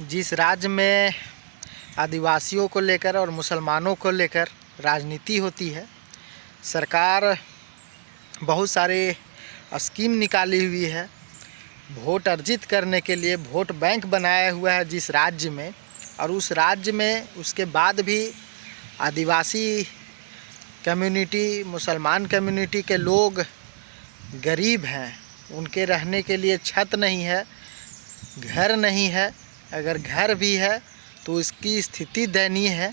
जिस राज्य में आदिवासियों को लेकर और मुसलमानों को लेकर राजनीति होती है, सरकार बहुत सारे स्कीम निकाली हुई है। वोट अर्जित करने के लिए वोट बैंक बनाया हुआ है जिस राज्य में, और उस राज्य में उसके बाद भी आदिवासी कम्युनिटी, मुसलमान कम्युनिटी के लोग गरीब हैं। उनके रहने के लिए छत नहीं है, घर नहीं है। अगर घर भी है तो इसकी स्थिति दयनीय है।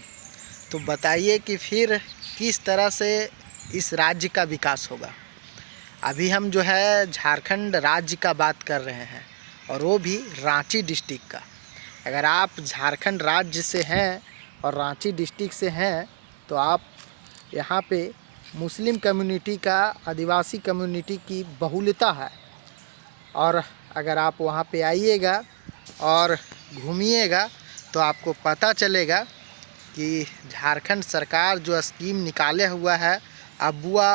तो बताइए कि फिर किस तरह से इस राज्य का विकास होगा। अभी हम जो है झारखंड राज्य का बात कर रहे हैं, और वो भी रांची डिस्ट्रिक्ट का। अगर आप झारखंड राज्य से हैं और रांची डिस्ट्रिक्ट से हैं तो आप यहाँ पे मुस्लिम कम्युनिटी का, आदिवासी कम्युनिटी की बहुलता है। और अगर आप वहाँ पे आइएगा और घूमिएगा तो आपको पता चलेगा कि झारखंड सरकार जो स्कीम निकाले हुआ है, अबुआ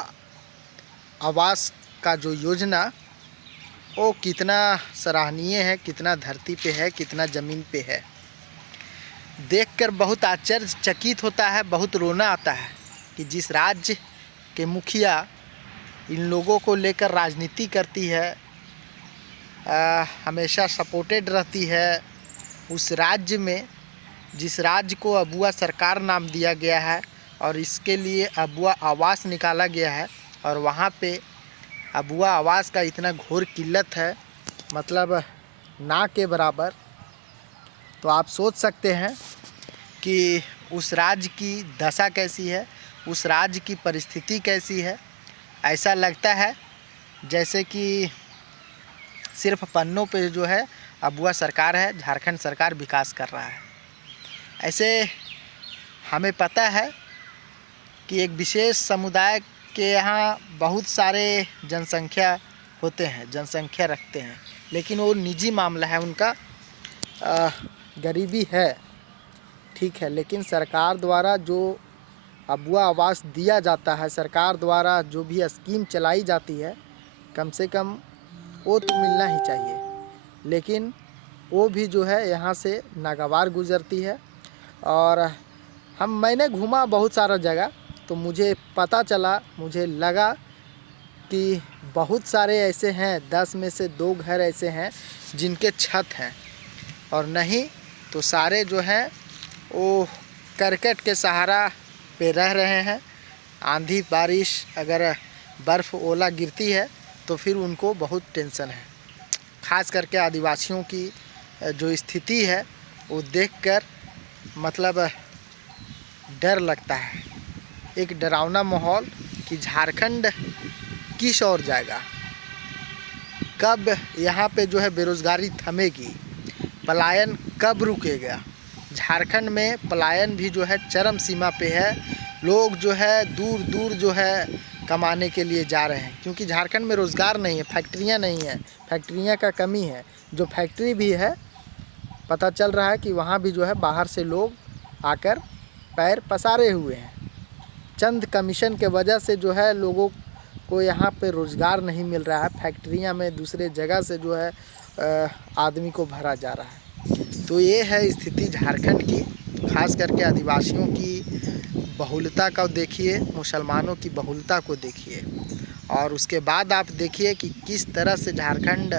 आवास का जो योजना, वो कितना सराहनीय है, कितना धरती पे है, कितना ज़मीन पे है। देखकर बहुत आश्चर्यचकित होता है, बहुत रोना आता है कि जिस राज्य के मुखिया इन लोगों को लेकर राजनीति करती है, हमेशा सपोर्टेड रहती है, उस राज्य में, जिस राज्य को अबुआ सरकार नाम दिया गया है और इसके लिए अबुआ आवास निकाला गया है, और वहाँ पे अबुआ आवास का इतना घोर किल्लत है, मतलब ना के बराबर। तो आप सोच सकते हैं कि उस राज्य की दशा कैसी है, उस राज्य की परिस्थिति कैसी है। ऐसा लगता है जैसे कि सिर्फ पन्नों पे जो है अबुआ सरकार है, झारखंड सरकार विकास कर रहा है। ऐसे हमें पता है कि एक विशेष समुदाय के यहाँ बहुत सारे जनसंख्या होते हैं, जनसंख्या रखते हैं, लेकिन वो निजी मामला है उनका। गरीबी है, ठीक है, लेकिन सरकार द्वारा जो अबुआ आवास दिया जाता है, सरकार द्वारा जो भी स्कीम चलाई जाती है, कम से कम वो तो मिलना ही चाहिए। लेकिन वो भी जो है यहाँ से नागवार गुजरती है। और मैंने घूमा बहुत सारा जगह, तो मुझे पता चला, मुझे लगा कि बहुत सारे ऐसे हैं, 10 में से 2 घर ऐसे हैं जिनके छत हैं, और नहीं तो सारे जो हैं वो करकट के सहारा पे रह रहे हैं। आंधी बारिश, अगर बर्फ़ ओला गिरती है तो फिर उनको बहुत टेंशन है। ख़ास करके आदिवासियों की जो स्थिति है वो देखकर मतलब डर लगता है। एक डरावना माहौल कि झारखंड किस ओर जाएगा, कब यहाँ पे जो है बेरोज़गारी थमेगी, पलायन कब रुकेगा। झारखंड में पलायन भी जो है चरम सीमा पे है। लोग जो है दूर दूर जो है कमाने के लिए जा रहे हैं, क्योंकि झारखंड में रोज़गार नहीं है, फैक्ट्रियाँ नहीं हैं, फैक्ट्रियाँ का कमी है। जो फैक्ट्री भी है, पता चल रहा है कि वहाँ भी जो है बाहर से लोग आकर पैर पसारे हुए हैं। चंद कमीशन के वजह से जो है लोगों को यहाँ पे रोज़गार नहीं मिल रहा है। फैक्ट्रियाँ में दूसरे जगह से जो है आदमी को भरा जा रहा है। तो ये है स्थिति झारखंड की। ख़ास करके आदिवासियों की बहुलता को देखिए, मुसलमानों की बहुलता को देखिए, और उसके बाद आप देखिए कि किस तरह से झारखंड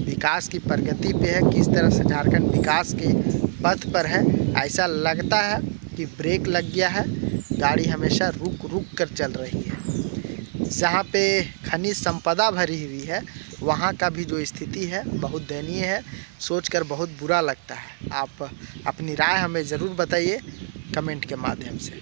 विकास की प्रगति पे है, किस तरह से झारखंड विकास के पथ पर है। ऐसा लगता है कि ब्रेक लग गया है, गाड़ी हमेशा रुक रुक कर चल रही है। जहाँ पे खनिज संपदा भरी हुई है, वहाँ का भी जो स्थिति है बहुत दयनीय है। सोचकर बहुत बुरा लगता है। आप अपनी राय हमें ज़रूर बताइए कमेंट के माध्यम से।